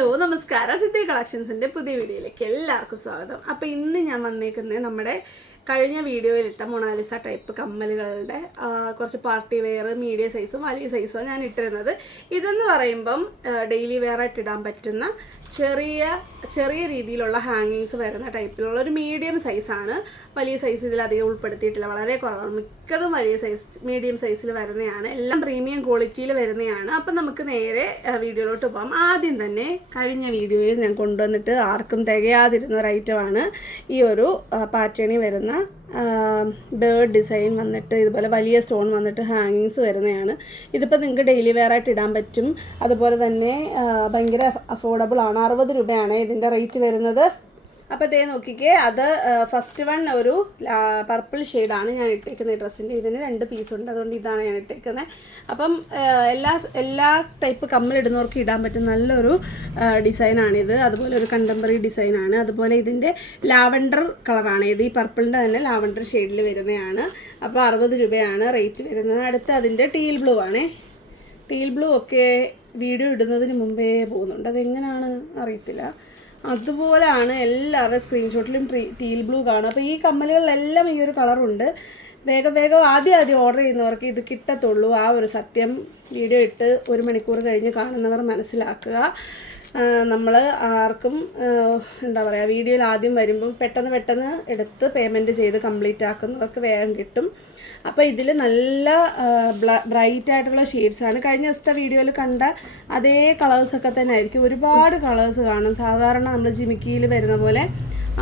Hello നമസ്കാരം. സിദ്ധി കളക്ഷൻസിന്റെ പുതിയ വീഡിയോയിലേക്ക് എല്ലാവർക്കും സ്വാഗതം. അപ്പോൾ ഇന്ന് ഞാൻ വന്നേക്കുന്നത് നമ്മുടെ കഴിഞ്ഞ വീഡിയോയിൽ ഇട്ട മൊണാലിസ ടൈപ്പ് കമ്മലുകളുടെ കുറച്ച് പാർട്ടി വെയർ മീഡിയം സൈസും വലിയ സൈസും ഞാൻ ഇട്ടിരുന്നത്. ഇതെന്ന് പറയുമ്പം ഡെയിലി വെയർ ആയിട്ട് ഇടാൻ പറ്റുന്ന ചെറിയ ചെറിയ രീതിയിലുള്ള ഹാങ്ങിങ്സ് വരുന്ന ടൈപ്പിലുള്ള ഒരു മീഡിയം സൈസാണ് വലിയ സൈസ് ഇതിൽ അധികം ഉൾപ്പെടുത്തിയിട്ടില്ല. വളരെ കുറവാണ്. മിക്കതും വലിയ സൈസ് മീഡിയം സൈസിൽ വരുന്നതാണ് എല്ലാം പ്രീമിയം ക്വാളിറ്റിയിൽ വരുന്നതാണ് അപ്പം നമുക്ക് നേരെ വീഡിയോയിലോട്ട് പോകാം ആദ്യം തന്നെ കഴിഞ്ഞ വീഡിയോയിൽ ഞാൻ കൊണ്ടുവന്നിട്ട് ആർക്കും തികയാതിരുന്ന ഒരു ഐറ്റമാണ് ഈ ഒരു പാറ്റേണിൽ വരുന്ന ബേർഡ് ഡിസൈൻ വന്നിട്ട് ഇതുപോലെ വലിയ സ്റ്റോൺ വന്നിട്ട് ഹാങ്ങിങ്സ് വരുന്നതാണ്. ഇതിപ്പോൾ നിങ്ങൾക്ക് ഡെയിലി വെയർ ആയിട്ട് ഇടാൻ പറ്റും. അതുപോലെ തന്നെ ഭയങ്കര അഫോർഡബിൾ ആണ്. അറുപത് രൂപയാണ് ഇതിന്റെ റേറ്റ് വരുന്നത്. അപ്പോൾ ദേ നോക്കിക്കേ അത് ഫസ്റ്റ് വൺ ഒരു പർപ്പിൾ ഷെയ്ഡാണ് ഞാൻ ഇട്ടേക്കുന്നത് ഡ്രസ്സിന്റെ ഇതിന് രണ്ട് പീസ് ഉണ്ട് അതുകൊണ്ട് ഇതാണ് ഞാൻ ഇട്ടേക്കുന്നത് അപ്പം എല്ലാ എല്ലാ ടൈപ്പ് കമ്മലിടുന്നവർക്ക് ഇടാൻ പറ്റും നല്ലൊരു ഡിസൈനാണിത് അതുപോലെ ഒരു കണ്ടംപററി ഡിസൈനാണ് അതുപോലെ ഇതിന്റെ ലാവൻഡർ കളറാണ് ഇത് ഈ പർപ്പിളിന്റെ തന്നെ ലാവൻഡർ ഷെയ്ഡിൽ വരുന്നതാണ് അപ്പോൾ അറുപത് രൂപയാണ് റേറ്റ് വരുന്നത്. അടുത്ത് അതിന്റെ ടീൽ ബ്ലൂ ആണ്. ടീൽ ബ്ലൂ ഒക്കെ വീഡിയോ ഇടുന്നതിന് മുമ്പേ പോകുന്നുണ്ട്. അതെങ്ങനെയാണ് അറിയത്തില്ല. അതുപോലെയാണ് എല്ലാവരുടെ സ്ക്രീൻഷോട്ടിലും ടീൽ ബ്ലൂ കാണും അപ്പോൾ ഈ കമ്മലുകളിലെല്ലാം ഈ ഒരു കളറുണ്ട്. വേഗം വേഗം ആദ്യം ആദ്യം ഓർഡർ ചെയ്യുന്നവർക്ക് ഇത് കിട്ടത്തുള്ളൂ. ആ ഒരു സത്യം വീഡിയോ ഇട്ട് ഒരു മണിക്കൂർ കഴിഞ്ഞ് കാണുന്നവർ മനസ്സിലാക്കുക. നമ്മൾ ആർക്കും എന്താ പറയുക വീഡിയോയിൽ ആദ്യം വരുമ്പം പെട്ടെന്ന് പെട്ടെന്ന് എടുത്ത് പേയ്മെന്റ് ചെയ്ത് കംപ്ലീറ്റ് ആക്കുന്നതൊക്കെ വേഗം കിട്ടും. അപ്പോൾ ഇതിൽ നല്ല ബ്രൈറ്റ് ആയിട്ടുള്ള ആണ്. കഴിഞ്ഞ ദിവസത്തെ വീഡിയോയിൽ കണ്ട അതേ കളേഴ്സൊക്കെ തന്നെ ആയിരിക്കും. ഒരുപാട് കളേഴ്സ് കാണും. സാധാരണ നമ്മൾ ജിമിക്കിയിൽ വരുന്ന പോലെ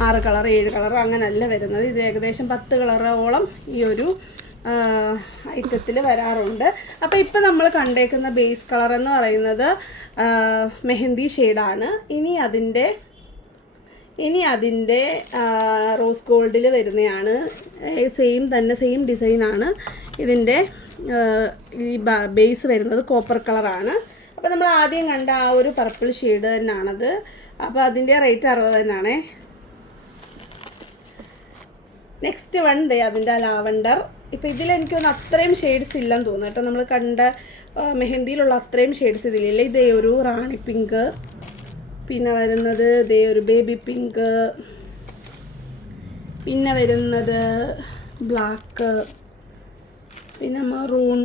ആറ് കളർ ഏഴ് കളർ അങ്ങനെയല്ല വരുന്നത്. ഇത് ഏകദേശം പത്ത് കളറോളം ഈ ഒരു ഐറ്റത്തിൽ വരാറുണ്ട്. അപ്പോൾ ഇപ്പോൾ നമ്മൾ കണ്ടേക്കുന്ന ബേസ് കളർ എന്ന് പറയുന്നത് മെഹന്തി ഷെയ്ഡാണ് ഇനി അതിന്റെ ഇനി അതിന്റെ റോസ് ഗോൾഡിൽ വരുന്നതാണ് സെയിം തന്നെ സെയിം ഡിസൈനാണ് ഇതിന്റെ ഈ ബേസ് വരുന്നത് കോപ്പർ കളറാണ് അപ്പോൾ നമ്മൾ ആദ്യം കണ്ട ആ ഒരു പർപ്പിൾ ഷെയ്ഡ് തന്നെയാണത്. അപ്പോൾ അതിന്റെ റേറ്റ് അറുപത് തന്നെയാണേ. നെക്സ്റ്റ് വൺ ദേ അതിന്റെ ലാവണ്ടർ. ഇപ്പം ഇതിൽ എനിക്കൊന്ന് അത്രയും ഷെയ്ഡ്സ് ഇല്ലെന്ന് തോന്നുന്നു കേട്ടോ. നമ്മൾ കണ്ട മെഹന്തിയിലുള്ള അത്രയും ഷെയ്ഡ്സ് ഇതിലില്ല. ഇതേ ഒരു റാണി പിങ്ക് പിന്നെ വരുന്നത് ഇതേ ഒരു ബേബി പിങ്ക് പിന്നെ വരുന്നത് ബ്ലാക്ക് പിന്നെ മെറൂൺ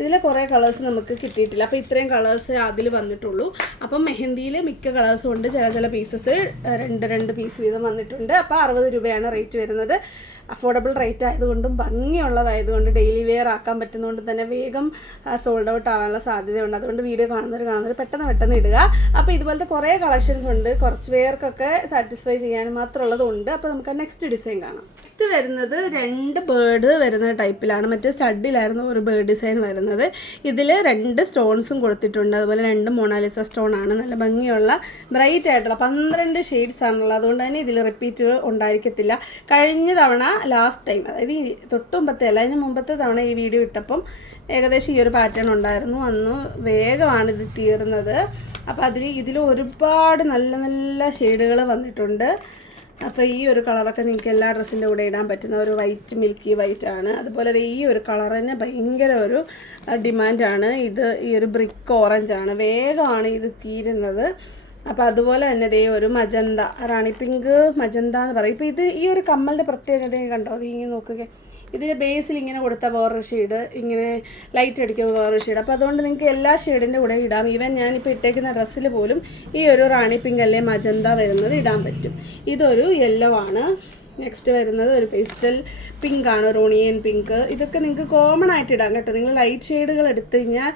ഇതിലെ കുറേ കളേഴ്സ് നമുക്ക് കിട്ടിയിട്ടില്ല. അപ്പോൾ ഇത്രയും കളേഴ്സ് അതിൽ വന്നിട്ടുള്ളൂ. അപ്പം മെഹന്തിയിൽ മിക്ക കളേഴ്സും ഉണ്ട്. ചില ചില പീസസ് രണ്ട് രണ്ട് പീസ് വീതം വന്നിട്ടുണ്ട്. അപ്പോൾ അറുപത് രൂപയാണ് റേറ്റ് വരുന്നത്. അഫോർഡബിൾ റേറ്റ് ആയതുകൊണ്ടും ഭംഗിയുള്ളതായതുകൊണ്ട് ഡെയിലി വെയർ ആക്കാൻ പറ്റുന്നതുകൊണ്ട് തന്നെ വേഗം സോൾഡ് ഔട്ട് ആവാനുള്ള സാധ്യതയുണ്ട്. അതുകൊണ്ട് വീഡിയോ കാണുന്നവർ കാണുന്നവർ പെട്ടെന്ന് പെട്ടെന്ന് ഇടുക. അപ്പോൾ ഇതുപോലത്തെ കുറേ കളക്ഷൻസ് ഉണ്ട്. കുറച്ച് പേർക്കൊക്കെ സാറ്റിസ്ഫൈ ചെയ്യാൻ മാത്രമുള്ളതുണ്ട്. അപ്പോൾ നമുക്ക് നെക്സ്റ്റ് ഡിസൈൻ കാണാം. നെക്സ്റ്റ് വരുന്നത് രണ്ട് ബേർഡ് വരുന്ന ടൈപ്പിലാണ് മറ്റേ സ്റ്റഡിലായിരുന്നു ഒരു ബേർഡ് ഡിസൈൻ വരുന്നത്. ഇതിൽ രണ്ട് സ്റ്റോൺസും കൊടുത്തിട്ടുണ്ട്. അതുപോലെ രണ്ട് മൊണാലിസ സ്റ്റോൺ ആണ്. നല്ല ഭംഗിയുള്ള ബ്രൈറ്റ് ആയിട്ടുള്ള പന്ത്രണ്ട് ഷെയ്ഡ്സ് ആണുള്ളത്. അതുകൊണ്ട് തന്നെ ഇതിൽ റിപ്പീറ്റ് ഉണ്ടായിരിക്കത്തില്ല. കഴിഞ്ഞ തവണ ലാസ്റ്റ് ടൈം അതായത് ഈ തൊട്ട് മുമ്പത്തെ അല്ല അതിന് മുമ്പത്തെ തവണ ഈ വീഡിയോ ഇട്ടപ്പം ഏകദേശം ഈ ഒരു പാറ്റേൺ ഉണ്ടായിരുന്നു. അന്ന് വേഗമാണ് ഇത് തീർന്നത്. അപ്പോൾ അതിൽ ഇതിൽ ഒരുപാട് നല്ല നല്ല ഷെയ്ഡുകൾ വന്നിട്ടുണ്ട്. അപ്പോൾ ഈ ഒരു കളറൊക്കെ നിങ്ങൾക്ക് എല്ലാ ഡ്രസ്സിന്റെ കൂടെ ഇടാൻ പറ്റുന്ന ഒരു വൈറ്റ് മിൽക്കി വൈറ്റ് ആണ്. അതുപോലെ ഈ ഒരു കളറിന് ഭയങ്കര ഒരു ഡിമാൻഡാണ് ഇത് ഈ ഒരു ബ്രിക്ക് ഓറഞ്ച് ആണ്. വേഗമാണ് ഇത് തീരുന്നത്. അപ്പോൾ അതുപോലെ തന്നെ ദേ ഒരു മജന്ത റാണി പിങ്ക് മജന്ത എന്ന് പറയും. ഇപ്പോൾ ഇത് ഈ ഒരു കമ്മലിന്റെ പ്രത്യേകത കണ്ടോ? അത് ഇങ്ങനെ നോക്കുക. ഇതിന്റെ ബേസിൽ ഇങ്ങനെ കൊടുത്ത വേറൊരു ഷെയ്ഡ് ഇങ്ങനെ ലൈറ്റ് അടിക്കുമ്പോൾ വേറൊരു ഷെയ്ഡ് അപ്പോൾ അതുകൊണ്ട് നിങ്ങൾക്ക് എല്ലാ ഷെയ്ഡിന്റെ കൂടെ ഇടാം. ഈവൻ ഞാനിപ്പോൾ ഇട്ടേക്കുന്ന ഡ്രസ്സിൽ പോലും ഈ ഒരു റാണി പിങ്ക് അല്ലെ മജന്ത വരുന്നത് ഇടാൻ പറ്റും. ഇതൊരു യെല്ലോ ആണ്. നെക്സ്റ്റ് വരുന്നത് ഒരു പേസ്റ്റൽ പിങ്ക് ആണ് ഒരു ഓണിയൻ പിങ്ക് ഇതൊക്കെ നിങ്ങൾക്ക് കോമൺ ആയിട്ട് ഇടാം കേട്ടോ. നിങ്ങൾ ലൈറ്റ് ഷെയ്ഡുകൾ എടുത്തു കഴിഞ്ഞാൽ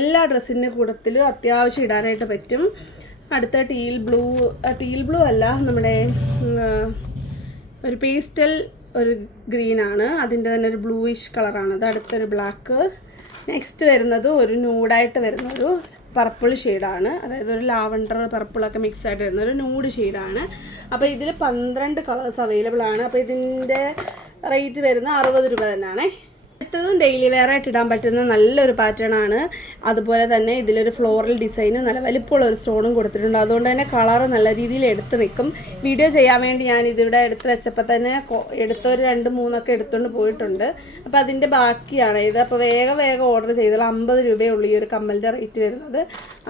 എല്ലാ ഡ്രസ്സിന്റെ കൂട്ടത്തിലും അത്യാവശ്യം ഇടാനായിട്ട് പറ്റും. അടുത്ത ടീൽ ബ്ലൂ ടീൽ ബ്ലൂ അല്ല നമ്മുടെ ഒരു പേസ്റ്റൽ ഒരു ഗ്രീനാണ് അതിന്റെ തന്നെ ഒരു ബ്ലൂയിഷ് കളറാണ് അത് അടുത്തൊരു ബ്ലാക്ക് നെക്സ്റ്റ് വരുന്നത് ഒരു ന്യൂഡായിട്ട് വരുന്ന ഒരു പർപ്പിൾ ഷെയ്ഡാണ് അതായത് ഒരു ലാവണ്ടർ പർപ്പിളൊക്കെ മിക്സ് ആയിട്ട് വരുന്ന ഒരു ന്യൂഡ് ഷെയ്ഡാണ് അപ്പോൾ ഇതിൽ പന്ത്രണ്ട് കളേഴ്സ് അവൈലബിൾ ആണ്. അപ്പോൾ ഇതിന്റെ റേറ്റ് വരുന്നത് അറുപത് രൂപ തന്നെയാണേ അടുത്തതും ഡെയിലി വെയർ ആയിട്ട് ഇടാൻ പറ്റുന്ന നല്ലൊരു പാറ്റേൺ ആണ്. അതുപോലെ തന്നെ ഇതിലൊരു ഫ്ലോറൽ ഡിസൈനും നല്ല വലിപ്പമുള്ള ഒരു സ്റ്റോണും കൊടുത്തിട്ടുണ്ട്. അതുകൊണ്ട് തന്നെ കളർ നല്ല രീതിയിൽ എടുത്ത് നിൽക്കും. വീഡിയോ ചെയ്യാൻ വേണ്ടി ഞാൻ ഇതിവിടെ എടുത്ത് വെച്ചപ്പോൾ തന്നെ എടുത്ത എടുത്തൊരു രണ്ട് മൂന്നൊക്കെ എടുത്തുകൊണ്ട് പോയിട്ടുണ്ട്. അപ്പോൾ അതിന്റെ ബാക്കിയാണ്. ഇത് അപ്പോൾ വേഗം വേഗം ഓർഡർ ചെയ്താൽ അമ്പത് രൂപയുള്ളൂ ഈ ഒരു കമ്മലിന്റെ റേറ്റ് വരുന്നത്.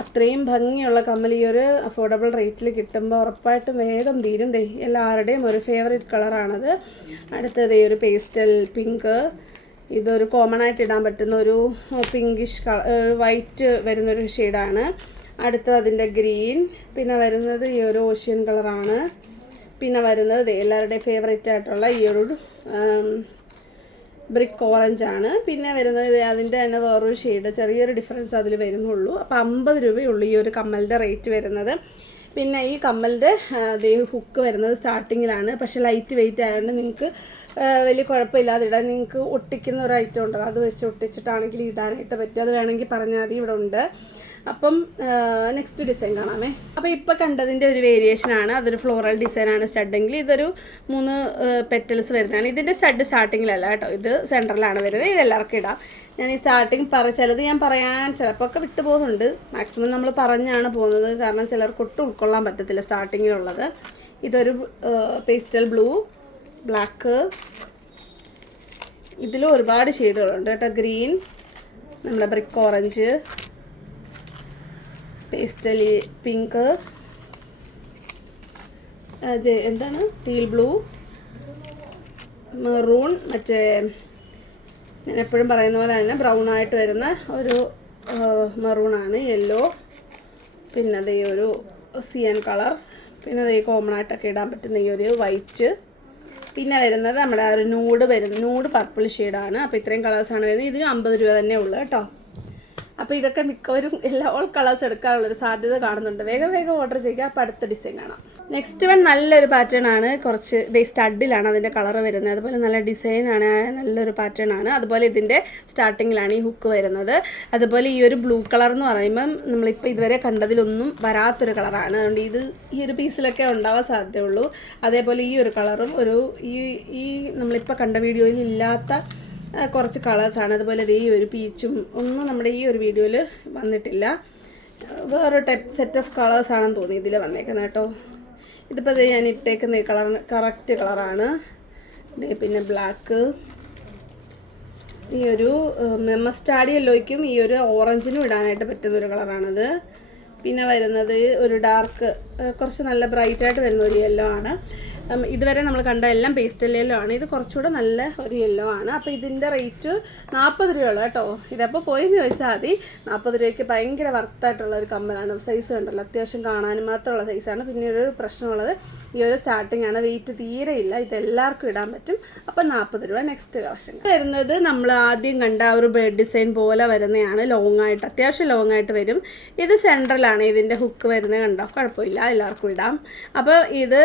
അത്രയും ഭംഗിയുള്ള കമ്മൽ ഈ ഒരു അഫോർഡബിൾ റേറ്റിൽ കിട്ടുമ്പോൾ ഉറപ്പായിട്ടും വേഗം തീരും എല്ലാവരുടെയും ഒരു ഫേവറേറ്റ് കളറാണത് അടുത്തത് ഈ ഒരു പേസ്റ്റൽ പിങ്ക് ഇതൊരു കോമൺ ആയിട്ട് ഇടാൻ പറ്റുന്ന ഒരു പിങ്കിഷ് കളർ വൈറ്റ് വരുന്നൊരു ഷെയ്ഡാണ് അടുത്തത് അതിന്റെ ഗ്രീൻ പിന്നെ വരുന്നത് ഈ ഒരു ഓഷ്യൻ കളറാണ് പിന്നെ വരുന്നത് എല്ലാവരുടെയും ഫേവറേറ്റ് ആയിട്ടുള്ള ഈ ഒരു ബ്രിക്ക് ഓറഞ്ച് ആണ്. പിന്നെ വരുന്നത് അതിന്റെ തന്നെ വേറൊരു ഷെയ്ഡ് ചെറിയൊരു ഡിഫറൻസ് അതിൽ വരുന്നുള്ളൂ. അപ്പോൾ അമ്പത് രൂപയുള്ളൂ ഈ ഒരു കമ്മലിന്റെ റേറ്റ് വരുന്നത്. പിന്നെ ഈ കമ്മലിന്റെ ഹുക്ക് വരുന്നത് സ്റ്റാർട്ടിങ്ങിലാണ് പക്ഷേ ലൈറ്റ് വെയിറ്റ് ആയതുകൊണ്ട് നിങ്ങൾക്ക് വലിയ കുഴപ്പമില്ലാതെ ഇടാൻ നിങ്ങൾക്ക് ഒട്ടിക്കുന്ന ഒരു ഐറ്റം ഉണ്ടല്ലോ. അത് വെച്ച് ഒട്ടിച്ചിട്ടാണെങ്കിൽ ഇടാനായിട്ട് പറ്റും. അത് വേണമെങ്കിൽ പറഞ്ഞാൽ മതി ഇവിടെ ഉണ്ട്. അപ്പം നെക്സ്റ്റ് ഡിസൈൻ കാണാമേ. അപ്പോൾ ഇപ്പോൾ കണ്ടതിന്റെ ഒരു വേരിയേഷൻ ആണ്. അതൊരു ഫ്ലോറൽ ഡിസൈനാണ് സ്റ്റഡെങ്കിൽ ഇതൊരു മൂന്ന് പെറ്റൽസ് വരുന്നതാണ്. ഇതിന്റെ സ്റ്റഡ് സ്റ്റാർട്ടിങ്ങിലല്ല കേട്ടോ. ഇത് സെന്ററിലാണ് വരുന്നത്. ഇതെല്ലാവർക്കും ഇടാം. ഞാൻ ഈ സ്റ്റാർട്ടിങ് പറ ചിലത് ഞാൻ പറയാൻ ചിലപ്പോൾ ഒക്കെ വിട്ടു പോകുന്നുണ്ട്. മാക്സിമം നമ്മൾ പറഞ്ഞാണ് പോകുന്നത്. കാരണം ചിലർക്ക് ഒട്ടും ഉൾക്കൊള്ളാൻ പറ്റത്തില്ല സ്റ്റാർട്ടിങ്ങിലുള്ളത് ഇതൊരു പേസ്റ്റൽ ബ്ലൂ ബ്ലാക്ക് ഇതിലും ഒരുപാട് ഷെയ്ഡുകളുണ്ട് കേട്ടോ. ഗ്രീൻ നമ്മുടെ ബ്രിക്ക് ഓറഞ്ച് പേസ്റ്റൽ പിങ്ക്. എന്താണ്? Teal blue. മെറൂൺ മറ്റേ ഞാൻ എപ്പോഴും പറയുന്ന പോലെ തന്നെ ബ്രൗൺ ആയിട്ട് വരുന്ന ഒരു മെറൂണാണ് യെല്ലോ. പിന്നെ അതേ ഒരു സിയൻ കളർ. പിന്നെ അതേ കോമൺ ആയിട്ടൊക്കെ ഇടാൻ പറ്റുന്ന ഈ ഒരു വൈറ്റ് പിന്നെ വരുന്നത് നമ്മുടെ ആ ഒരു നൂഡ് വരുന്ന നൂഡ് പർപ്പിൾ ഷെയ്ഡാണ് അപ്പോൾ ഇത്രയും കളേഴ്സാണ് വരുന്നത്. ഇതിന് അമ്പത് രൂപ തന്നെ ഉള്ളൂ കേട്ടോ. അപ്പോൾ ഇതൊക്കെ മിക്കവരും എല്ലാ ഓൾ കളേഴ്സ് എടുക്കാനുള്ളൊരു സാധ്യത കാണുന്നുണ്ട്. വേഗം വേഗം ഓർഡർ ചെയ്യുക. അപ്പോൾ അടുത്ത ഡിസൈൻ കാണാം. നെക്സ്റ്റ് വൺ നല്ലൊരു പാറ്റേൺ ആണ്. കുറച്ച് ദേ സ്റ്റഡിലാണ് അതിന്റെ കളർ വരുന്നത്. അതുപോലെ നല്ല ഡിസൈനാണ് നല്ലൊരു പാറ്റേൺ ആണ്. അതുപോലെ ഇതിന്റെ സ്റ്റാർട്ടിങ്ങിലാണ് ഈ ഹുക്ക് വരുന്നത്. അതുപോലെ ഈ ഒരു ബ്ലൂ കളർ എന്ന് പറയുമ്പം നമ്മളിപ്പോൾ ഇതുവരെ കണ്ടതിലൊന്നും വരാത്തൊരു കളറാണ് അതുകൊണ്ട് ഇത് ഈ ഒരു പീസിലൊക്കെ ഉണ്ടാവാൻ സാധ്യതയുള്ളൂ. അതേപോലെ ഈ ഒരു കളറും ഒരു ഈ ഈ നമ്മളിപ്പോൾ കണ്ട വീഡിയോയിൽ ഇല്ലാത്ത കുറച്ച് കളേഴ്സാണ് അതുപോലെ ഈ ഒരു പീച്ചും ഒന്നും നമ്മുടെ ഈ ഒരു വീഡിയോയിൽ വന്നിട്ടില്ല. വേറൊരു ടൈപ്പ് സെറ്റ് ഓഫ് കളേഴ്സാണെന്ന് തോന്നി ഇതിൽ വന്നേക്കുന്നത് കേട്ടോ. ഇതിപ്പോൾ ഞാൻ ഇട്ടേക്കുന്ന ഈ കളർ കറക്റ്റ് കളറാണ് പിന്നെ ബ്ലാക്ക് ഈ ഒരു മെമ്മസ്റ്റാഡി യെല്ലോയ്ക്കും ഈ ഒരു ഓറഞ്ചിനും ഇടാനായിട്ട് പറ്റുന്ന ഒരു കളറാണത് പിന്നെ വരുന്നത് ഒരു ഡാർക്ക് കുറച്ച് നല്ല ബ്രൈറ്റായിട്ട് വരുന്ന ഒരു യെല്ലോ ആണ്. ഇതുവരെ നമ്മൾ കണ്ട എല്ലാം പേസ്റ്റൽ യെല്ലോ ആണ്. ഇത് കുറച്ചുകൂടെ നല്ല ഒരു യെല്ലോ ആണ്. അപ്പോൾ ഇതിന്റെ റേറ്റ് നാൽപ്പത് രൂപയുള്ളൂ കേട്ടോ. ഇതപ്പോൾ പോയെന്ന് ചോദിച്ചാൽ മതി. നാൽപ്പത് രൂപയ്ക്ക് ഭയങ്കര വർത്തായിട്ടുള്ള ഒരു കമ്മലാണ് സൈസ് കണ്ടല്ലോ. അത്യാവശ്യം കാണാനും മാത്രമുള്ള സൈസാണ് പിന്നെ ഒരു പ്രശ്നമുള്ളത് ഈ ഒരു സ്റ്റാർട്ടിംഗ് ആണ്. വെയിറ്റ് തീരെ ഇല്ല. ഇത് എല്ലാവർക്കും ഇടാൻ പറ്റും. അപ്പം നാൽപ്പത് രൂപ നെക്സ്റ്റ് കളക്ഷൻ വരുന്നത് നമ്മൾ ആദ്യം കണ്ട ഒരു ബേർഡ് ഡിസൈൻ പോലെ വരുന്നതാണ്. ലോങ് ആയിട്ട് അത്യാവശ്യം ലോങ് ആയിട്ട് വരും. ഇത് സെൻട്രലാണ് ഇതിന്റെ ഹുക്ക് വരുന്നത് കണ്ടോ? കുഴപ്പമില്ല. എല്ലാവർക്കും ഇടാം. അപ്പോൾ ഇത്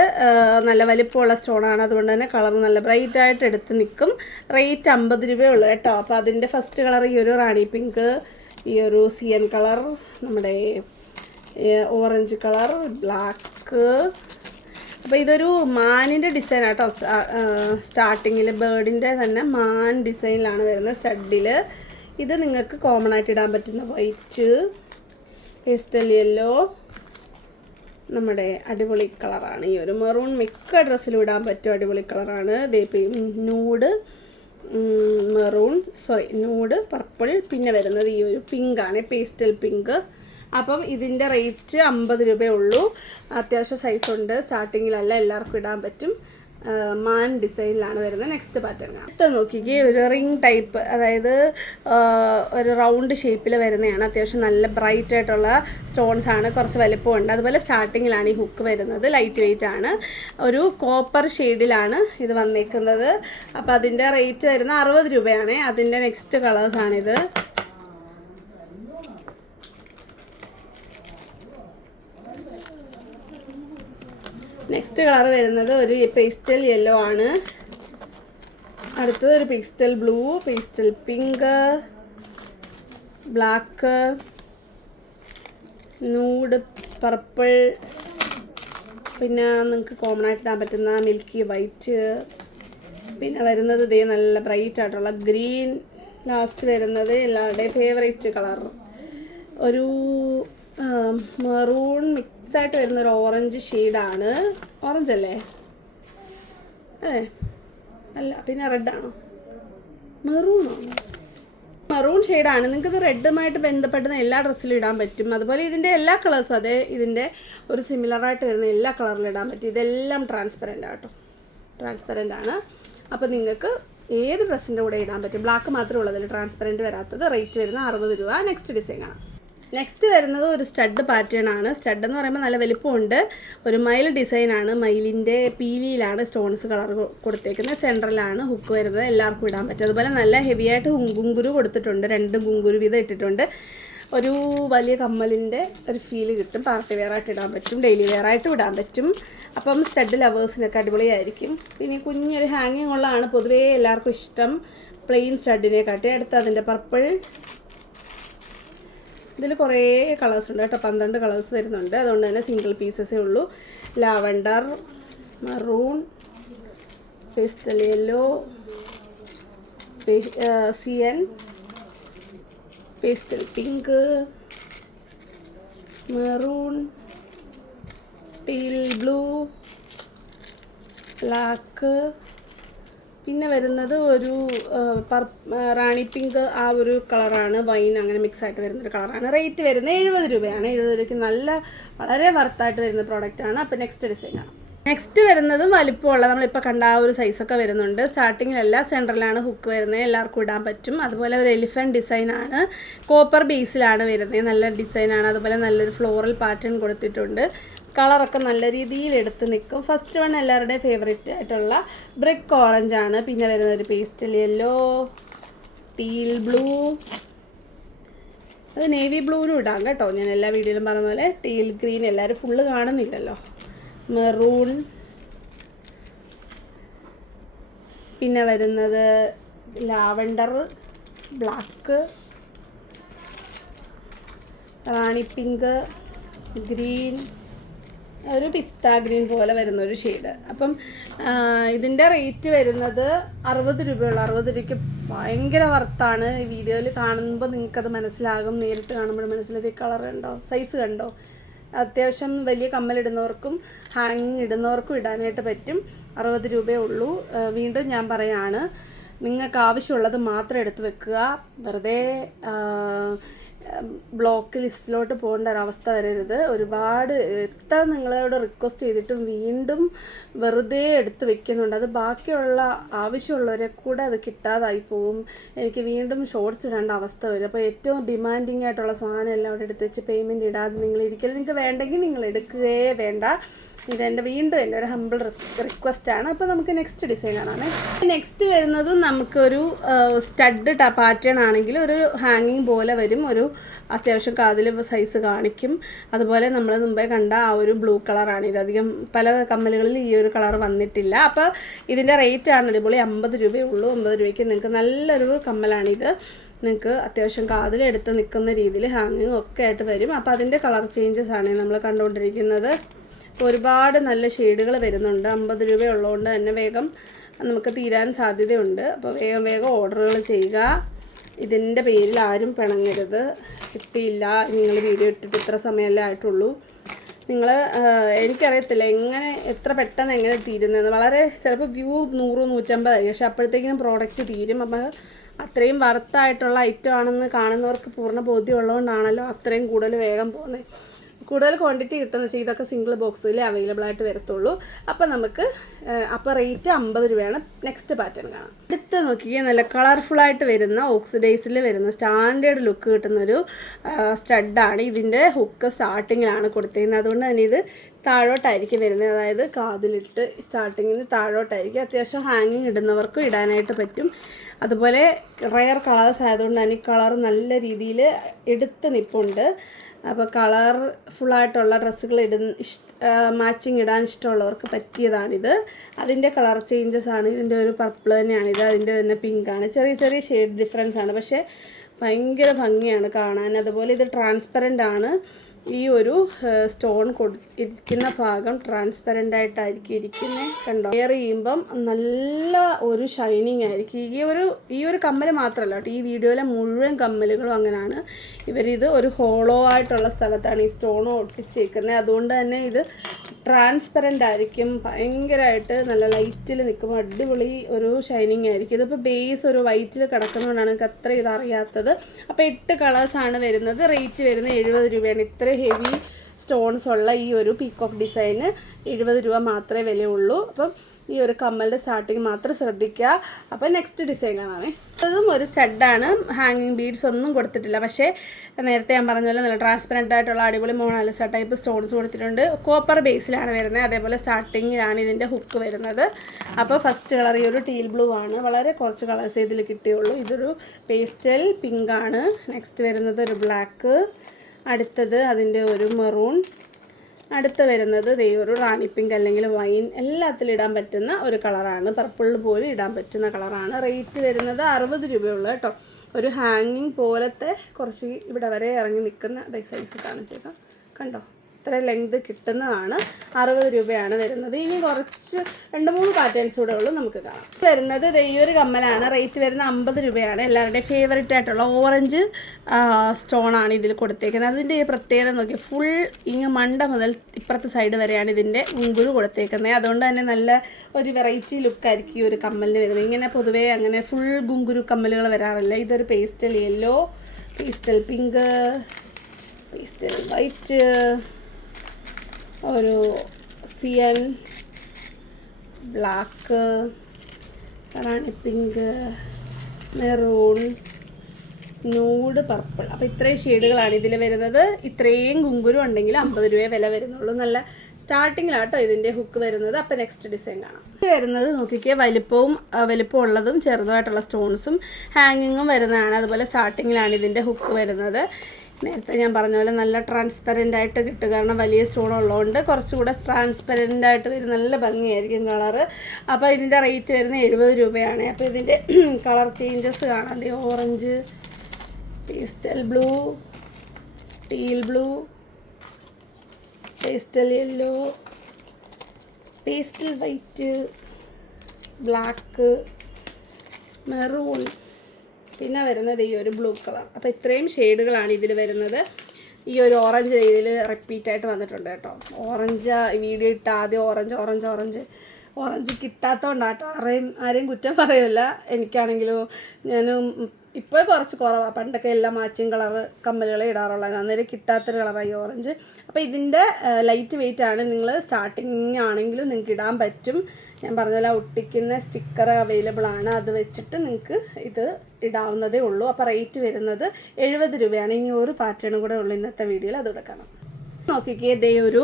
നല്ല വലിപ്പമുള്ള സ്റ്റോണാണ്. അതുകൊണ്ട് തന്നെ കളർ നല്ല ബ്രൈറ്റ് ആയിട്ട് എടുത്ത് നിൽക്കും. റേറ്റ് അമ്പത് രൂപയുള്ളൂ കേട്ടോ. അപ്പോൾ അതിന്റെ ഫസ്റ്റ് കളർ ഈ ഒരു റാണി പിങ്ക് ഈ ഒരു സിയൻ കളർ നമ്മുടെ ഓറഞ്ച് കളർ ബ്ലാക്ക് അപ്പോൾ ഇതൊരു മാനിന്റെ ഡിസൈൻ ആട്ടോ സ്റ്റാർട്ടിങ്ങിൽ ബേർഡിന്റെ തന്നെ മാൻ ഡിസൈനിലാണ് വരുന്നത് സ്റ്റഡിൽ ഇത് നിങ്ങൾക്ക് കോമൺ ആയിട്ട് ഇടാൻ പറ്റുന്ന വൈറ്റ് പേസ്റ്റൽ യെല്ലോ നമ്മുടെ അടിപൊളി കളറാണ്. ഈ ഒരു മെറൂൺ മിക്ക ഡ്രസ്സിലും ഇടാൻ പറ്റും അടിപൊളി കളറാണ്. Nude maroon sorry nude purple പിന്നെ വരുന്നത് ഈ ഒരു പിങ്കാണ് പേസ്റ്റൽ പിങ്ക് അപ്പം ഇതിന്റെ റേറ്റ് അമ്പത് രൂപയേ ഉള്ളൂ. അത്യാവശ്യം ഉണ്ട്. സ്റ്റാർട്ടിങ്ങിലല്ല എല്ലാവർക്കും ഇടാൻ പറ്റും. മാൻ ഡിസൈനിലാണ് വരുന്നത്. നെക്സ്റ്റ് പാറ്റേൺ അടുത്ത നോക്കിക്കേ ഒരു റിംഗ് ടൈപ്പ് അതായത് ഒരു റൗണ്ട് ഷേപ്പിൽ വരുന്നതാണ്. അത്യാവശ്യം നല്ല ബ്രൈറ്റ് ആയിട്ടുള്ള സ്റ്റോൺസ് ആണ്. കുറച്ച് വലിപ്പമുണ്ട്. അതുപോലെ സ്റ്റാർട്ടിങ്ങിലാണ് ഈ ഹുക്ക് വരുന്നത്. ലൈറ്റ് വെയിറ്റ് ആണ്. ഒരു കോപ്പർ ഷെയ്ഡിലാണ് ഇത് വന്നേക്കുന്നത്. അപ്പോൾ അതിന്റെ റേറ്റ് വരുന്ന അറുപത് രൂപയാണ്. അതിന്റെ നെക്സ്റ്റ് കളേഴ്സാണിത് നെക്സ്റ്റ് കളർ വരുന്നത് ഒരു പേസ്റ്റൽ യെല്ലോ ആണ്. അടുത്തത് ഒരു pastel blue pastel pink black nude purple പിന്നെ നിങ്ങൾക്ക് കോമൺ ആയിട്ട് ഇടാൻ പറ്റുന്ന മിൽക്കി വൈറ്റ് പിന്നെ വരുന്നത് ഇതേ നല്ല ബ്രൈറ്റ് ആയിട്ടുള്ള ഗ്രീൻ ലാസ്റ്റ് വരുന്നത് എല്ലാവരുടെയും ഫേവറേറ്റ് കളർ ഒരു മെറൂൺ മിക്സ് വരുന്ന ഒരു ഓറഞ്ച് ഷെയ്ഡാണ് ഓറഞ്ച് അല്ലേ? അല്ലേ? അല്ല പിന്നെ റെഡ് ആണോ? മെറൂണോ മെറൂൺ ഷെയ്ഡാണ് നിങ്ങൾക്ക് ഇത് റെഡുമായിട്ട് ബന്ധപ്പെടുന്ന എല്ലാ ഡ്രസ്സിലും ഇടാൻ പറ്റും. അതുപോലെ ഇതിന്റെ എല്ലാ കളേഴ്സും അതേ ഇതിന്റെ ഒരു സിമിലറായിട്ട് വരുന്ന എല്ലാ കളറിലും ഇടാൻ പറ്റും. ഇതെല്ലാം ട്രാൻസ്പെറന്റ് ആട്ടോ ട്രാൻസ്പെറന്റ് ആണ്. അപ്പോൾ നിങ്ങൾക്ക് ഏത് ഡ്രസ്സിന്റെ കൂടെ ഇടാൻ പറ്റും? ബ്ലാക്ക് മാത്രമേ ഉള്ളതിൽ ട്രാൻസ്പെറന്റ് വരാത്തത്. റേറ്റ് വരുന്ന അറുപത് രൂപ. നെക്സ്റ്റ് ഡിസൈൻ ആണ്. നെക്സ്റ്റ് വരുന്നത് ഒരു സ്റ്റഡ് പാറ്റേൺ ആണ്. സ്റ്റഡ് എന്ന് പറയുമ്പോൾ നല്ല വലിപ്പമുണ്ട്. ഒരു മയിൽ ഡിസൈൻ ആണ്. മയിലിന്റെ പീലിയിലാണ് സ്റ്റോൺസ് കളർ കൊടുത്തേക്കുന്നത്. സെൻട്രലാണ് ഹുക്ക് വരുന്നത്. എല്ലാവർക്കും ഇടാൻ പറ്റും. അതുപോലെ നല്ല ഹെവി ആയിട്ട് ഗുങ്കുരു കൊടുത്തിട്ടുണ്ട്. രണ്ട് ഗുങ്കുരു വീതം ഇട്ടിട്ടുണ്ട്. ഒരു വലിയ കമ്മലിന്റെ ഒരു ഫീൽ കിട്ടും. പാർട്ടി വെയർ ആയിട്ട് ഇടാൻ പറ്റും. ഡെയിലി വെയർ ആയിട്ട് ഇടാൻ പറ്റും. അപ്പം സ്റ്റഡ് ലവേഴ്സിനൊക്കെ അടിപൊളിയായിരിക്കും. പിന്നെ കുഞ്ഞൊരു ഹാങ്ങിങ് ഉള്ളതാണ് പൊതുവേ എല്ലാവർക്കും ഇഷ്ടം. പ്ലെയിൻ സ്റ്റഡിനെ കാട്ടി അടുത്ത് അതിന്റെ പർപ്പിൾ ഇതിൽ കുറേ കളേഴ്സ് ഉണ്ട് കേട്ടോ. പന്ത്രണ്ട് കളേഴ്സ് വരുന്നുണ്ട്. അതുകൊണ്ട് തന്നെ സിംഗിൾ പീസസേ ഉള്ളൂ. Lavender maroon pastel yellow cyan pastel pink maroon teal blue black പിന്നെ വരുന്നത് ഒരു റാണി പിങ്ക് ആ ഒരു കളറാണ്. വൈൻ അങ്ങനെ മിക്സ് ആയിട്ട് വരുന്ന ഒരു കളറാണ്. റേറ്റ് വരുന്നത് എഴുപത് രൂപയാണ്. എഴുപത് രൂപയ്ക്ക് നല്ല വളരെ വർത്തായിട്ട് വരുന്ന പ്രോഡക്റ്റാണ് അപ്പോൾ നെക്സ്റ്റ് ഡിസൈൻ ആണ് നെക്സ്റ്റ് വരുന്നതും വലിപ്പമുള്ള നമ്മളിപ്പോൾ കണ്ട ആ ഒരു സൈസൊക്കെ വരുന്നുണ്ട്. സ്റ്റാർട്ടിങ്ങിലല്ല സെൻട്രലാണ് ഹുക്ക് വരുന്നത്. എല്ലാവർക്കും ഇടാൻ പറ്റും. അതുപോലെ ഒരു എലിഫന്റ് ഡിസൈനാണ് കോപ്പർ ബേസിലാണ് വരുന്നത്. നല്ല ഡിസൈനാണ് അതുപോലെ നല്ലൊരു ഫ്ലോറൽ പാറ്റേൺ കൊടുത്തിട്ടുണ്ട്. കളറൊക്കെ നല്ല രീതിയിൽ എടുത്ത് നിൽക്കും. ഫസ്റ്റ് വൺ എല്ലാവരുടെയും ഫേവറേറ്റ് ആയിട്ടുള്ള ബ്രിക്ക് ഓറഞ്ച് ആണ്. പിന്നെ വരുന്ന ഒരു പേസ്റ്റൽ യെല്ലോ ടീൽ ബ്ലൂ അത് നേവി ബ്ലൂവിനും ഇടാം കേട്ടോ. ഞാൻ എല്ലാ വീഡിയോയിലും പറഞ്ഞ പോലെ ടീൽ ഗ്രീൻ എല്ലാവരും ഫുള്ള് കാണുന്നില്ലല്ലോ. മെറൂൺ പിന്നെ വരുന്നത് lavender black rani pink green ഒരു പിസ്ത ഗ്രീൻ പോലെ വരുന്ന ഒരു ഷെയ്ഡ് അപ്പം ഇതിന്റെ റേറ്റ് വരുന്നത് അറുപത് രൂപയുള്ള. അറുപത് രൂപയ്ക്ക് ഭയങ്കര വർത്താണ് ഈ വീഡിയോയിൽ കാണുമ്പോൾ നിങ്ങൾക്കത് മനസ്സിലാകും. നേരിട്ട് കാണുമ്പോൾ മനസ്സിലായി കളർ കണ്ടോ? സൈസ് കണ്ടോ? അത്യാവശ്യം വലിയ കമ്മലിടുന്നവർക്കും ഹാങ്ങിങ് ഇടുന്നവർക്കും ഇടാനായിട്ട് പറ്റും. അറുപത് രൂപയേ ഉള്ളൂ. വീണ്ടും ഞാൻ പറയാണ് നിങ്ങൾക്ക് ആവശ്യമുള്ളത് മാത്രം എടുത്ത് വെക്കുക. വെറുതെ ബ്ലോക്ക് ലിസ്റ്റിലോട്ട് പോകേണ്ട ഒരവസ്ഥ വരരുത്. ഒരുപാട് എത്ര നിങ്ങളോട് റിക്വസ്റ്റ് ചെയ്തിട്ടും വീണ്ടും വെറുതെ എടുത്ത് വെക്കുന്നുണ്ട്. അത് ബാക്കിയുള്ള ആവശ്യമുള്ളവരെ കൂടെ അത് കിട്ടാതായി പോവും. എനിക്ക് വീണ്ടും ഷോർട്സ് ഇടേണ്ട അവസ്ഥ വരും. അപ്പോൾ ഏറ്റവും ഡിമാൻഡിങ് ആയിട്ടുള്ള സാധനം എല്ലാം അവിടെ എടുത്ത് വെച്ച് പേയ്മെന്റ് ഇടാതെ നിങ്ങൾ ഇരിക്കൽ നിങ്ങൾക്ക് വേണ്ടെങ്കിൽ നിങ്ങൾ എടുക്കുകയേ വേണ്ട. ഇതെന്റെ വീണ്ടും എന്റെ ഒരു ഹമ്പിൾ റിക്വസ്റ്റ് ആണ്. അപ്പോൾ നമുക്ക് നെക്സ്റ്റ് ഡിസൈൻ കാണാമേ. നെക്സ്റ്റ് വരുന്നത് നമുക്കൊരു സ്റ്റഡ് പാറ്റേൺ ആണെങ്കിൽ ഒരു ഹാങ്ങിങ് പോലെ വരും. ഒരു അത്യാവശ്യം കാതിൽ സൈസ് കാണിക്കും. അതുപോലെ നമ്മൾ മുമ്പേ കണ്ട ആ ഒരു ബ്ലൂ കളറാണ് ഇത് അധികം പല കമ്മലുകളിൽ ഈ ഒരു കളർ വന്നിട്ടില്ല. അപ്പോൾ ഇതിന്റെ റേറ്റ് ആണ് അടിപൊളി. അമ്പത് രൂപയേ ഉള്ളൂ. അമ്പത് രൂപയ്ക്ക് നിങ്ങൾക്ക് നല്ലൊരു കമ്മലാണിത് നിങ്ങൾക്ക് അത്യാവശ്യം കാതിലെടുത്ത് നിൽക്കുന്ന രീതിയിൽ ഹാങ്ങിങ് ഒക്കെ ആയിട്ട് വരും. അപ്പോൾ അതിന്റെ കളർ ചേഞ്ചസ് ആണ് നമ്മൾ കണ്ടുകൊണ്ടിരിക്കുന്നത്. ഒരുപാട് നല്ല ഷെയ്ഡുകൾ വരുന്നുണ്ട്. അമ്പത് രൂപ ഉള്ളതുകൊണ്ട് തന്നെ വേഗം നമുക്ക് തീരാൻ സാധ്യതയുണ്ട്. അപ്പോൾ വേഗം വേഗം ഓർഡറുകൾ ചെയ്യുക. ഇതിന്റെ പേരിൽ ആരും പിണങ്ങരുത്. കിട്ടിയില്ല നിങ്ങൾ വീഡിയോ ഇട്ടിട്ട് ഇത്ര സമയമല്ലേ ആയിട്ടുള്ളൂ. നിങ്ങൾ എനിക്കറിയത്തില്ല എങ്ങനെ എത്ര പെട്ടെന്ന് എങ്ങനെ തീരുന്നത് വളരെ ചിലപ്പോൾ വ്യൂ നൂറ് നൂറ്റമ്പതായി. പക്ഷെ അപ്പോഴത്തേക്കിനും പ്രോഡക്റ്റ് തീരും. അപ്പോൾ അത്രയും വർത്തായിട്ടുള്ള ഐറ്റം ആണെന്ന് കാണുന്നവർക്ക് പൂർണ ബോധ്യമുള്ളതുകൊണ്ടാണല്ലോ അത്രയും കൂടുതൽ വേഗം പോകുന്നത് കൂടുതൽ ക്വാണ്ടിറ്റി കിട്ടുന്ന വെച്ചാൽ ഇതൊക്കെ സിംഗിൾ ബോക്സിൽ അവൈലബിൾ ആയിട്ട് വരത്തുള്ളൂ. അപ്പോൾ നമുക്ക് അപ്പോൾ റേറ്റ് അമ്പത് രൂപയാണ് നെക്സ്റ്റ് പാറ്റേൺ കാണാം. അടുത്ത് നോക്കിയാൽ നല്ല കളർഫുൾ ആയിട്ട് വരുന്ന ഓക്സിഡൈസിൽ വരുന്ന സ്റ്റാൻഡേർഡ് ലുക്ക് കിട്ടുന്നൊരു സ്റ്റഡാണ് ഇതിന്റെ ഹുക്ക് സ്റ്റാർട്ടിങ്ങിലാണ് കൊടുത്തിരുന്നത് അതുകൊണ്ട് തന്നെ ഇത് താഴോട്ടായിരിക്കും വരുന്നത്. അതായത് കാതിലിട്ട് സ്റ്റാർട്ടിങ്ങിന് താഴോട്ടായിരിക്കും. അത്യാവശ്യം ഹാങ്ങിങ് ഇടുന്നവർക്കും ഇടാനായിട്ട് പറ്റും. അതുപോലെ റയർ കളേഴ്സ് ആയതുകൊണ്ട് തന്നെ കളർ നല്ല രീതിയിൽ എടുത്ത് നിൽപ്പുണ്ട് അപ്പോൾ കളർ ഫുള്ളായിട്ടുള്ള ഡ്രസ്സുകൾ ഇടുന്ന ഇഷ്ട മാച്ചിങ് ഇടാൻ ഇഷ്ടമുള്ളവർക്ക് പറ്റിയതാണിത്. അതിന്റെ കളർ ചേഞ്ചസ് ആണ്. ഇതിന്റെ ഒരു പർപ്പിൾ തന്നെയാണിത് അതിന്റെ തന്നെ പിങ്കാണ് ചെറിയ ചെറിയ ഷെയ്ഡ് ഡിഫറൻസ് ആണ്. പക്ഷേ ഭയങ്കര ഭംഗിയാണ് കാണാൻ. അതുപോലെ ഇത് ട്രാൻസ്പെറന്റ് ആണ്. ഈ ഒരു സ്റ്റോൺ കൊടു ഇരിക്കുന്ന ഭാഗം ട്രാൻസ്പെറന്റ് ആയിട്ടായിരിക്കും ഇരിക്കുന്നത് കണ്ടോ? വെയർ ചെയ്യുമ്പം നല്ല ഒരു ഷൈനിങ് ആയിരിക്കും. ഈ ഒരു ഈ ഒരു കമ്മൽ മാത്രമല്ല കേട്ടോ. ഈ വീഡിയോയിലെ മുഴുവൻ കമ്മലുകളും അങ്ങനെയാണ് ഇവരിത് ഒരു ഹോളോ ആയിട്ടുള്ള സ്ഥലത്താണ് ഈ സ്റ്റോൺ ഒട്ടിച്ചേക്കുന്നത് അതുകൊണ്ട് തന്നെ ഇത് ട്രാൻസ്പെറന്റ് ആയിരിക്കും. ഭയങ്കരമായിട്ട് നല്ല ലൈറ്റിൽ നിൽക്കുമ്പോൾ അടിപൊളി ഒരു ഷൈനിങ് ആയിരിക്കും. ഇതിപ്പോൾ ബേസ് ഒരു വൈറ്റിൽ കിടക്കുന്നതുകൊണ്ടാണ് എനിക്ക് അത്ര ഇതറിയാത്തത് അപ്പോൾ എട്ട് കളേഴ്സാണ് വരുന്നത്. റേറ്റ് വരുന്നത് എഴുപത് രൂപയാണ്. ഇത്ര ഹെവി സ്റ്റോൺസ് ഉള്ള ഈ ഒരു പീക്കോക്ക് ഡിസൈന് എഴുപത് രൂപ മാത്രമേ വിലയുള്ളൂ. അപ്പം ഈ ഒരു കമ്മലിന്റെ സ്റ്റാർട്ടിങ് മാത്രം ശ്രദ്ധിക്കുക. അപ്പോൾ നെക്സ്റ്റ് ഡിസൈൻ കാണാമേ അതും ഒരു സ്റ്റഡാണ് ഹാങ്ങിങ് ബീഡ്സ് ഒന്നും കൊടുത്തിട്ടില്ല. പക്ഷേ നേരത്തെ ഞാൻ പറഞ്ഞ പോലെ നല്ല ട്രാൻസ്പെറന്റ് ആയിട്ടുള്ള അടിപൊളി മോണാലിസ ടൈപ്പ് സ്റ്റോൺസ് കൊടുത്തിട്ടുണ്ട്. കോപ്പർ ബേസിലാണ് വരുന്നത്. അതേപോലെ സ്റ്റാർട്ടിങ്ങിലാണ് ഇതിന്റെ ഹുക്ക് വരുന്നത്. അപ്പോൾ ഫസ്റ്റ് കളർ ഈ ഒരു ടീൽ ബ്ലൂ ആണ്. വളരെ കുറച്ച് കളേഴ്സ് ഇതിൽ കിട്ടിയുള്ളൂ. ഇതൊരു പേസ്റ്റൽ പിങ്കാണ് നെക്സ്റ്റ് വരുന്നത് ഒരു ബ്ലാക്ക് അടുത്തത് അതിന്റെ ഒരു മെറൂൺ. അടുത്ത് വരുന്നത് ഒരു റാണി പിങ്ക് അല്ലെങ്കിൽ വൈൻ. എല്ലാത്തിലും ഇടാൻ പറ്റുന്ന ഒരു കളറാണ്. പർപ്പിളിൽ പോലും ഇടാൻ പറ്റുന്ന കളറാണ്. റേറ്റ് വരുന്നത് അറുപത് രൂപയുള്ളൂ കേട്ടോ. ഒരു ഹാങ്ങിങ് പോലത്തെ കുറച്ച് ഇവിടെ വരെ ഇറങ്ങി നിൽക്കുന്ന സൈസ് കാണിച്ചേക്കാം. കണ്ടോ? ഇത്ര ലെങ്ത് കിട്ടുന്നതാണ് അറുപത് രൂപയാണ് വരുന്നത്. ഇനി കുറച്ച് രണ്ട് മൂന്ന് പാറ്റേൺസ് കൂടെ ഉള്ളൂ നമുക്ക് കാണാം. വരുന്നത് ഈ ഒരു കമ്മലാണ്. റേറ്റ് വരുന്ന അമ്പത് രൂപയാണ്. എല്ലാവരുടെയും ഫേവറേറ്റ് ആയിട്ടുള്ള ഓറഞ്ച് സ്റ്റോൺ ആണ് ഇതിൽ കൊടുത്തേക്കുന്നത്. അതിന്റെ ഈ പ്രത്യേകത നോക്കി ഫുൾ ഇങ്ങ് മണ്ട മുതൽ ഇപ്പുറത്തെ സൈഡ് വരെയാണ് ഇതിന്റെ മുങ്കുരു കൊടുത്തേക്കുന്നത്. അതുകൊണ്ട് തന്നെ നല്ല ഒരു വെറൈറ്റി ലുക്കായിരിക്കും ഈ ഒരു കമ്മലിന് വരുന്നത്. ഇങ്ങനെ പൊതുവേ അങ്ങനെ ഫുൾ ഗുങ്കുരു കമ്മലുകൾ വരാറില്ല. ഇതൊരു pastel yellow pastel pink pastel white ഒരു cyan black rani pink maroon nude purple. അപ്പോൾ ഇത്രയും ഷെയ്ഡുകളാണ് ഇതിൽ വരുന്നത്. ഇത്രയും കുങ്കുരു ഉണ്ടെങ്കിൽ അമ്പത് രൂപയെ വില വരുന്നുള്ളൂ. നല്ല സ്റ്റാർട്ടിങ്ങിലാട്ടോ ഇതിന്റെ ഹുക്ക് വരുന്നത്. അപ്പോൾ നെക്സ്റ്റ് ഡിസൈൻ കാണാം. ഇത് വരുന്നത് നോക്കിക്കേ വലിപ്പവും വലിപ്പം ഉള്ളതും ചെറുതായിട്ടുള്ള സ്റ്റോൺസും ഹാങ്ങിങ്ങും വരുന്നതാണ്. അതുപോലെ സ്റ്റാർട്ടിങ്ങിലാണ് ഇതിന്റെ ഹുക്ക് വരുന്നത്. നേരത്തെ ഞാൻ പറഞ്ഞ പോലെ നല്ല ട്രാൻസ്പെറന്റ് ആയിട്ട് കിട്ടും. കാരണം വലിയ സ്റ്റോൺ ഉള്ളതുകൊണ്ട് കുറച്ചുകൂടെ ട്രാൻസ്പെറന്റ് ആയിട്ട് വരും. നല്ല ഭംഗിയായിരിക്കും കളറ് അപ്പോൾ ഇതിന്റെ റേറ്റ് വരുന്നത് എഴുപത് രൂപയാണ്. അപ്പോൾ ഇതിന്റെ കളർ ചേഞ്ചസ് കാണാം. Orange pastel blue teal blue pastel yellow pastel white black maroon പിന്നെ വരുന്നത് ഈ ഒരു ബ്ലൂ കളർ അപ്പോൾ ഇത്രയും ഷെയ്ഡുകളാണ് ഇതിൽ വരുന്നത്. ഈ ഒരു ഓറഞ്ച് ഇതിൽ റിപ്പീറ്റ് ആയിട്ട് വന്നിട്ടുണ്ട് കേട്ടോ. ഓറഞ്ച് വീഡിയോ ഇട്ട ആദ്യം ഓറഞ്ച് ഓറഞ്ച് ഓറഞ്ച് ഓറഞ്ച് കേട്ടോ ആരെയും ആരെയും കുറ്റം പറയില്ല എനിക്കാണെങ്കിലും ഞാനും ഇപ്പോൾ കുറച്ച് കുറവാണ് പണ്ടൊക്കെ എല്ലാ മാച്ചിങ് കളർ കമ്മലുകളെ ഇടാറുള്ളത് അന്നേരം കിട്ടാത്തൊരു കളറായി ഓറഞ്ച് അപ്പോൾ ഇതിന്റെ ലൈറ്റ് വെയിറ്റ് ആണ് നിങ്ങൾ സ്റ്റാർട്ടിങ് ആണെങ്കിലും നിങ്ങൾക്ക് ഇടാൻ പറ്റും. ഞാൻ പറഞ്ഞ പോലെ ഒട്ടിക്കുന്ന സ്റ്റിക്കർ അവൈലബിൾ ആണ്. അത് വെച്ചിട്ട് നിങ്ങൾക്ക് ഇത് ഇടാവുന്നതേ ഉള്ളൂ. അപ്പോൾ റേറ്റ് വരുന്നത് എഴുപത് രൂപയാണ്. ഇനി ഒരു പാറ്റേണും കൂടെ ഉള്ളൂ ഇന്നത്തെ വീഡിയോയിൽ. അത് കാണാം. നോക്കിക്കേ ഇതേ ഒരു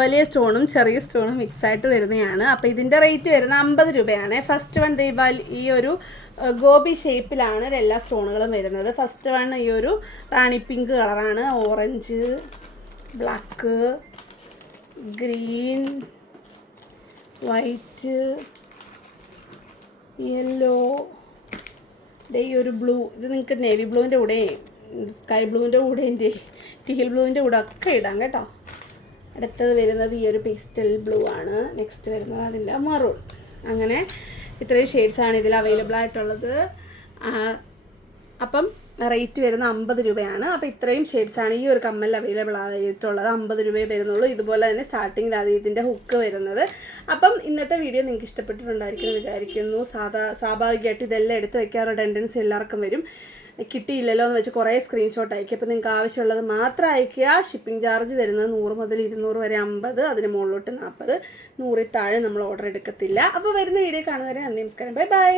വലിയ സ്റ്റോണും ചെറിയ സ്റ്റോണും മിക്സ് ആയിട്ട് വരുന്നതാണ്. അപ്പോൾ ഇതിന്റെ റേറ്റ് വരുന്നത് അമ്പത് രൂപയാണ്. ഫസ്റ്റ് വൺ ദൈവാൽ ഈ ഒരു ഗോപി ഷേപ്പിലാണ് എല്ലാ സ്റ്റോണുകളും വരുന്നത്. ഫസ്റ്റ് വൺ ഈ ഒരു റാണി പിങ്ക് കളറാണ് orange black green white yellow ഈ ഒരു ബ്ലൂ ഇത് നിങ്ങൾക്ക് നേവി ബ്ലൂവിന്റെ കൂടെ സ്കൈ ബ്ലൂവിന്റെ കൂടെ എന്റെ ടീൽ ബ്ലൂവിന്റെ കൂടെ ഒക്കെ ഇടാം കേട്ടോ. അടുത്തത് വരുന്നത് ഈ ഒരു പേസ്റ്റൽ ബ്ലൂ ആണ്. നെക്സ്റ്റ് വരുന്നത് അതിന്റെ മറൂൺ അങ്ങനെ ഇത്രയും ഷെയ്ഡ്സാണ് ഇതിൽ അവൈലബിൾ ആയിട്ടുള്ളത്. അപ്പം റേറ്റ് വരുന്ന അമ്പത് രൂപയാണ്. അപ്പോൾ ഇത്രയും ഷെയ്ഡ്സാണ് ഈ ഒരു കമ്മൽ അവൈലബിൾ ആയിട്ടുള്ളത്. അമ്പത് രൂപയെ വരുന്നുള്ളൂ. ഇതുപോലെ തന്നെ സ്റ്റാർട്ടിങ്ങിലാണ് ഇതിന്റെ ഹുക്ക് വരുന്നത്. അപ്പം ഇന്നത്തെ വീഡിയോ നിങ്ങൾക്ക് ഇഷ്ടപ്പെട്ടിട്ടുണ്ടായിരിക്കും എന്ന് വിചാരിക്കുന്നു. സാധാ സ്വാഭാവികമായിട്ട് ഇതെല്ലാം എടുത്ത് വയ്ക്കാറുള്ള ടെൻഡൻസി എല്ലാവർക്കും വരും. കിട്ടിയില്ലല്ലോ എന്ന് വെച്ച് കുറേ സ്ക്രീൻഷോട്ട് അയക്കുക അപ്പോൾ നിങ്ങൾക്ക് ആവശ്യമുള്ളത് മാത്രം അയക്കുക. ഷിപ്പിംഗ് ചാർജ് വരുന്നത് നൂറ് മുതൽ ഇരുന്നൂറ് വരെ അമ്പത് അതിന് മുകളിലോട്ട് നാൽപ്പത്. നൂറിൽ താഴെ നമ്മൾ ഓർഡർ എടുക്കത്തില്ല. അപ്പോൾ വരുന്ന വീഡിയോ കാണുന്നവരെ നന്ദി നമസ്കാരം. Bye bye